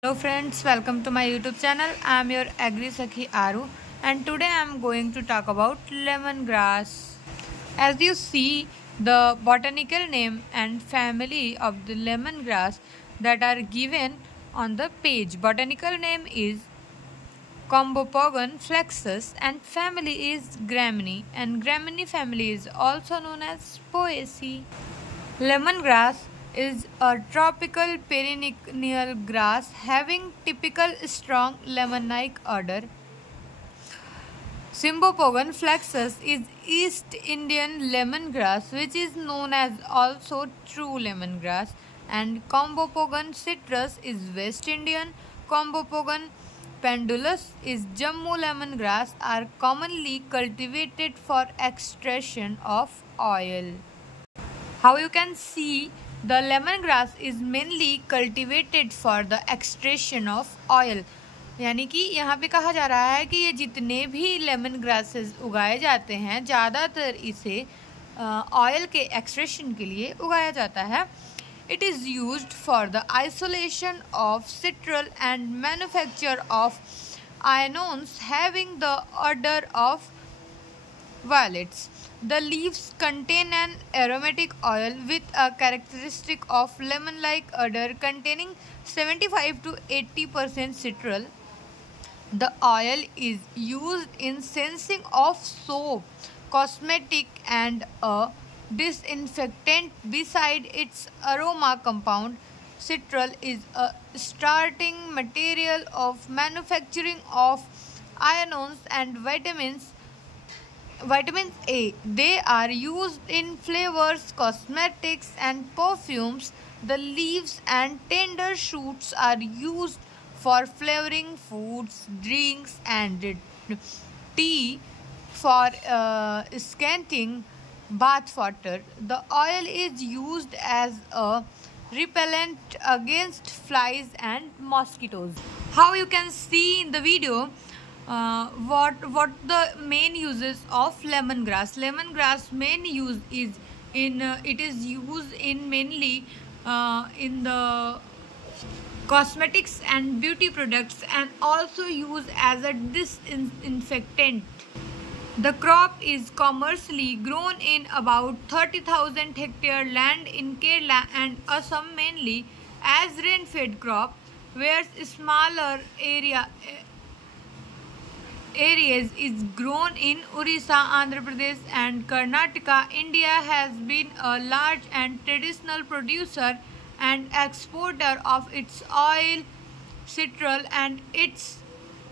Hello friends, welcome to my YouTube channel. I am your Agri Sakhi Aru and today I am going to talk about lemongrass. As you see, the botanical name and family of the lemongrass that are given on the page. Botanical name is Combopogon flexus and family is Gramineae, and Gramineae family is also known as Poaceae. Lemongrass is a tropical perennial grass having typical strong lemon-like odor. Cymbopogon flexus is East Indian lemongrass, which is known as also true lemongrass, and Combopogon citrus is West Indian. Combopogon pendulus is Jammu lemongrass, are commonly cultivated for extraction of oil. How you can see, the lemongrass is mainly cultivated for the extraction of oil. यानी कि यहाँ पे कहा जा रहा है कि ये जितने भी लेमन ग्रासेस उगाए जाते हैं ज़्यादातर इसे ऑयल के एक्सट्रैक्शन के लिए उगाया जाता है. It is used for the isolation of citral and manufacture of ionones having the odour of violets. The leaves contain an aromatic oil with a characteristic of lemon-like odor containing 75 to 80% citral. The oil is used in sensing of soap, cosmetic and a disinfectant. Beside its aroma compound, citral is a starting material of manufacturing of ionones and vitamins. Vitamin A. They are used in flavors, cosmetics, and perfumes. The leaves and tender shoots are used for flavoring foods, drinks, and tea for scenting bath water. The oil is used as a repellent against flies and mosquitoes. How you can see in the video, what the main uses of lemongrass. Lemongrass main use is in it is used in mainly in the cosmetics and beauty products, and also used as a disinfectant. The crop is commercially grown in about 30,000 hectare land in Kerala and Assam mainly as rain-fed crop, whereas smaller areas is grown in Orissa, Andhra Pradesh and Karnataka. India has been a large and traditional producer and exporter of its oil, citral and its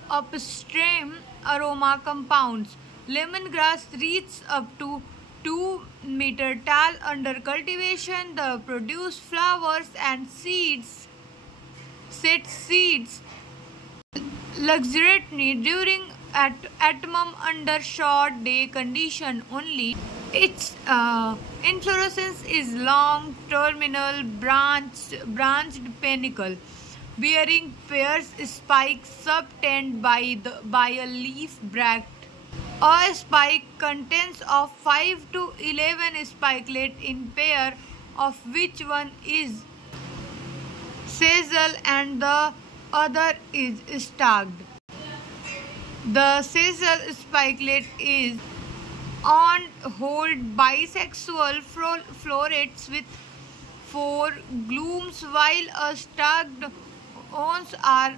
upstream aroma compounds. Lemongrass reaches up to 2 meter tall under cultivation. The produce flowers and seeds, set seeds luxuriantly during autumn under short day condition only. Its inflorescence is long, terminal, branched panicle, bearing pairs spikes subtended by a leaf bract. A spike contains of 5 to 11 spikelets in pair, of which one is sessile and the other is stalked. The sessile spikelet is on hold bisexual florets with 4 glooms, while a stalked ones are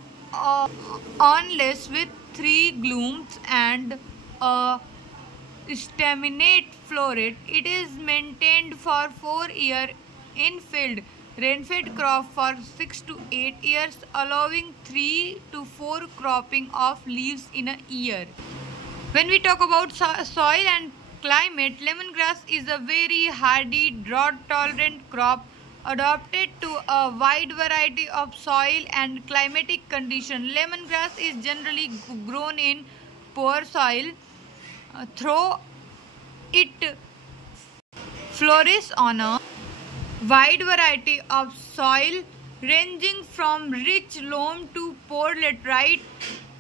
onless with 3 glooms and a staminate floret. It is maintained for 4 years in field rain-fed crop for 6 to 8 years, allowing 3 to 4 cropping of leaves in a year. When we talk about soil and climate, lemongrass is a very hardy, drought-tolerant crop adapted to a wide variety of soil and climatic conditions. Lemongrass is generally grown in poor soil, though it flourishes on a wide variety of soil ranging from rich loam to poor laterite.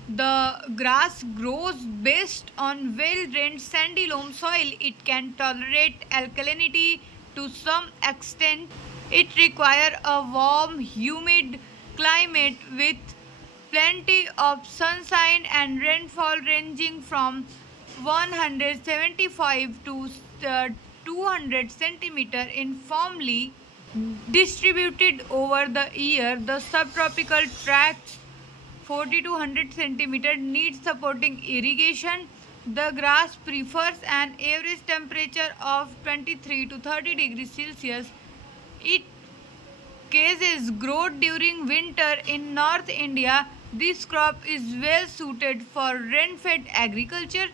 The grass grows best on well-drained sandy loam soil. It can tolerate alkalinity to some extent. It requires a warm, humid climate with plenty of sunshine and rainfall ranging from 175 to 200 centimeter uniformly distributed over the year. The subtropical tracts 40 to 100 centimeter need supporting irrigation. The grass prefers an average temperature of 23 to 30 degrees Celsius. It cases growth during winter in North India. This crop is well suited for rain-fed agriculture.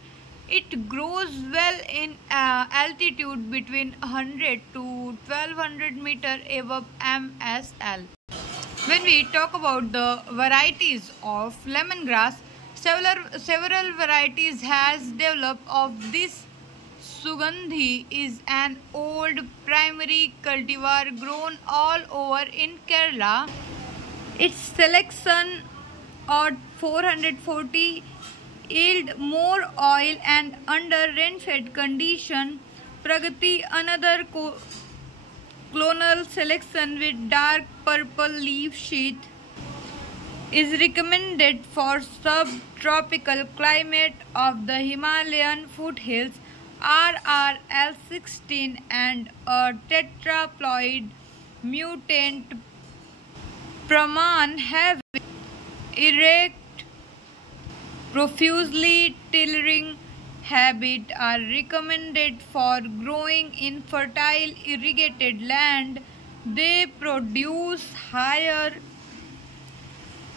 It grows well in altitude between 100 to 1200 meter above MSL. When we talk about the varieties of lemongrass, several varieties has developed of this. Sugandhi is an old primary cultivar grown all over in Kerala. Its selection at 440 yield more oil and under rain-fed condition. Pragati, another clonal selection with dark purple leaf sheath, is recommended for subtropical climate of the Himalayan foothills. RRL16 and a tetraploid mutant Praman have erect, profusely tillering habit are recommended for growing in fertile irrigated land. They produce higher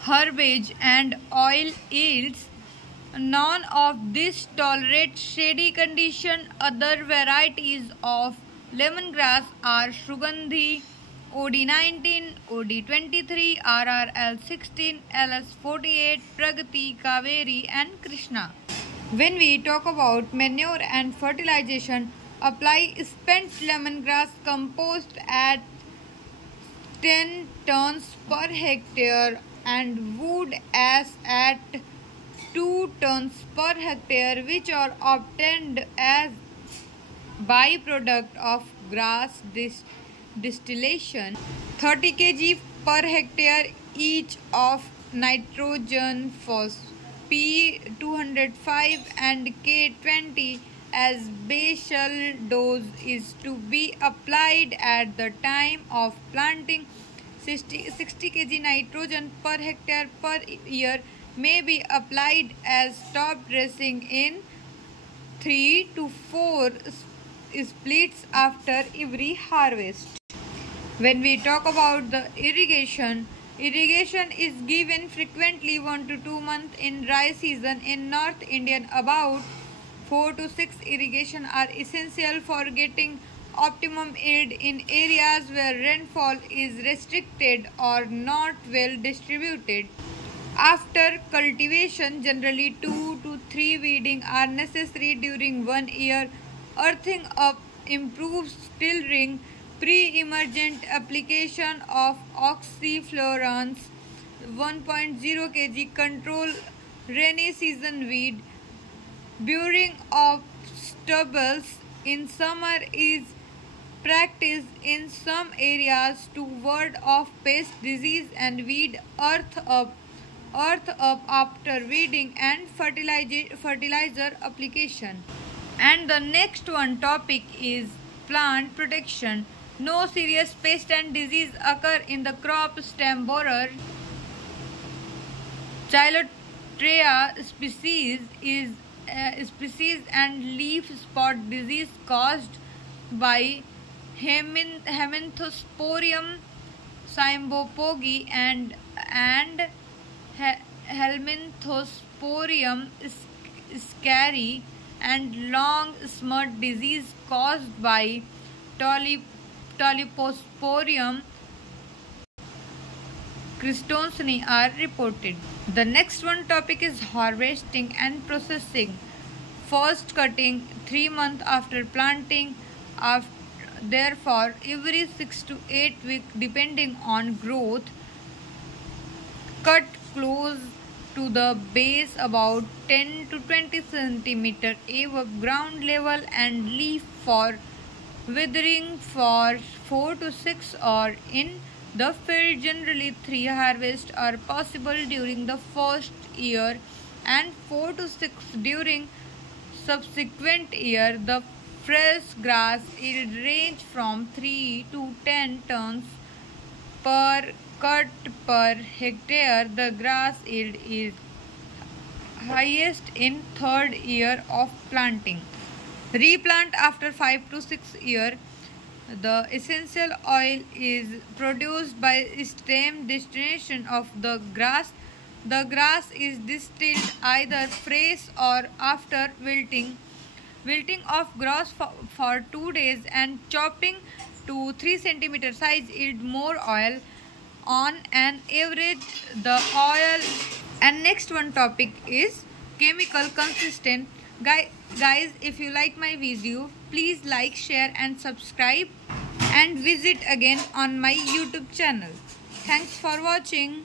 herbage and oil yields. None of these tolerate shady condition. Other varieties of lemongrass are Sugandhi, OD19, OD23, RRL16, LS48, Pragati, Kaveri and Krishna. When we talk about manure and fertilization, apply spent lemongrass compost at 10 tons per hectare and wood ash at 2 tons per hectare, which are obtained as byproduct of grass distillation. 30 kg per hectare each of nitrogen, phosphorus P205 and K20 as basal dose is to be applied at the time of planting. 60 kg nitrogen per hectare per year may be applied as top dressing in 3 to 4 splits after every harvest. When we talk about the irrigation is given frequently 1 to 2 months in dry season. In North India, about 4 to 6 irrigation are essential for getting optimum yield in areas where rainfall is restricted or not well distributed. After cultivation, generally 2 to 3 weeding are necessary during 1 year. Earthing up improves tillering. Pre-emergent application of oxyflorans 1.0 kg control rainy season weed. Burying of stubbles in summer is practiced in some areas to ward off pest disease and weed. Earth up after weeding and fertilizer application. And the next one topic is plant protection. No serious pest and disease occur in the crop stem borer. Chilotria species is species and leaf spot disease caused by Heminthosporium cymbopogi and Helminthosporium scari, and long smut disease caused by Polyposporium cristonsoni are reported. The next one topic is harvesting and processing. First cutting 3 months after planting. Therefore, every 6 to 8 weeks depending on growth. Cut close to the base about 10 to 20 centimeter above ground level and leave for withering for 4 to 6 hours in The field generally 3 harvests are possible during the first year and 4 to 6 during subsequent year. The fresh grass yield range from 3 to 10 tons per cut per hectare. The grass yield is highest in third year of planting. Replant after 5 to 6 years. The essential oil is produced by stem distillation of the grass. The grass is distilled either fresh or after wilting. Wilting of grass for 2 days and chopping to 3 cm size yield more oil. On an average, the oil. And next one topic is chemical consistent. Guys, if you like my video, please like, share and subscribe and visit again on my YouTube channel. Thanks for watching.